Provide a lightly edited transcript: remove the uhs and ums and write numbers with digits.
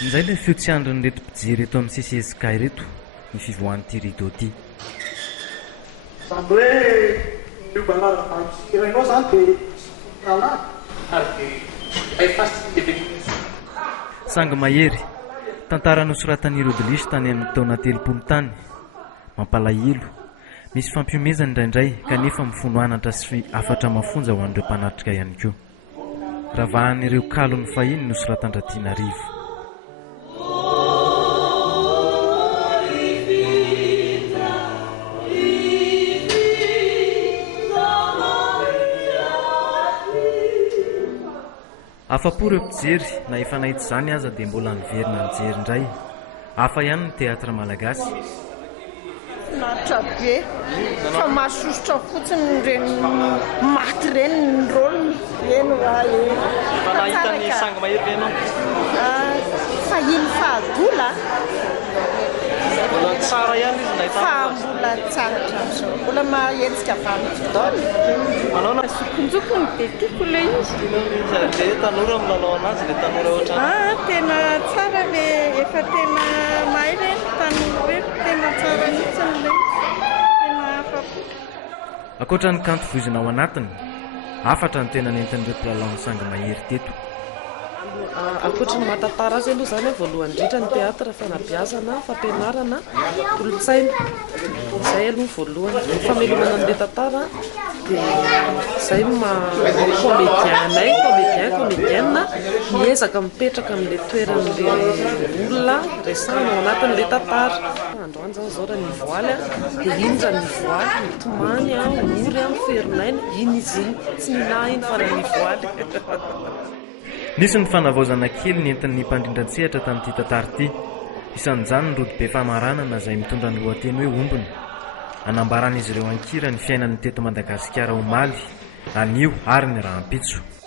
Nizay ilay fio tsy andriny reto mpijery eto amin'ny CCSK reto ny fivoahan'ity rideau ity. Zany hoe miobanaranao zany dia Sangy Mahery, tantara nosoratan'ireo Dilisy tany amin'ny taona 30 tany. Mampalahelo, misy fampiomezana indraindray kanefa mifono anatra sy afatra mafonja ho an'ireo mpanatrika ihany koa. Ravahan'ireo kalony fahiny nosoratan'Andratianarivo. Afa-po ireo mpijery na efa nahita izany aza dia mbola niverina nijery indray. Hafa ihany ny teatra malagasy. Finaritra be fa mahasosotra fotsiny reny maty reny ny rôlony eny Efa nahita ny Sangy Mahery ianao? Fahiny fahadola mbola tsara ihany izy nahita fa mbola tsara hatramin'izao, mbola mahetsika valy fotoana. Manao na Zokonjokony dia tiako ilay izy. ilay tanora milalao anazy, ilay tanora ohatrany. Tena tsara le efa tena mahay reny tanora reny, tena tsara mihitsy ilay tena afa-po. Ankoatra ny kanto voizina ao anatiny, afatra ny tena nentin'ireo mpilalao ny Sangy Mahery teto. Ankoatra ny mahatantara azy aloha zany voalohany indrindra ny teatra, fanabeazana, fampianarana, kolontsaina. Izay aloha voalohany. Famelomana an'ilay tantara dia izay comédienne miezaka mipetraka amin'ilay toeran'ilay olona resahana ao anatin'ilay tantara. Androany zao raha ny voaly dia iny raha ny voaly mitomany, ory, miferin'aina, iny izy iny tsy ninahy iny fa raha ny voaly. Nisy ny fanavaozana kely nentin'ny mpandrindran-tsehatra tamin'ity tantara ity. Isan'izany ny Rodibe Famaranana izay mitondra ny lohateny hoe Ombony. Anambaran'izy ireo ankira ny fiainan'ny teto Madagasikara omaly, anio ary ny rahampitso.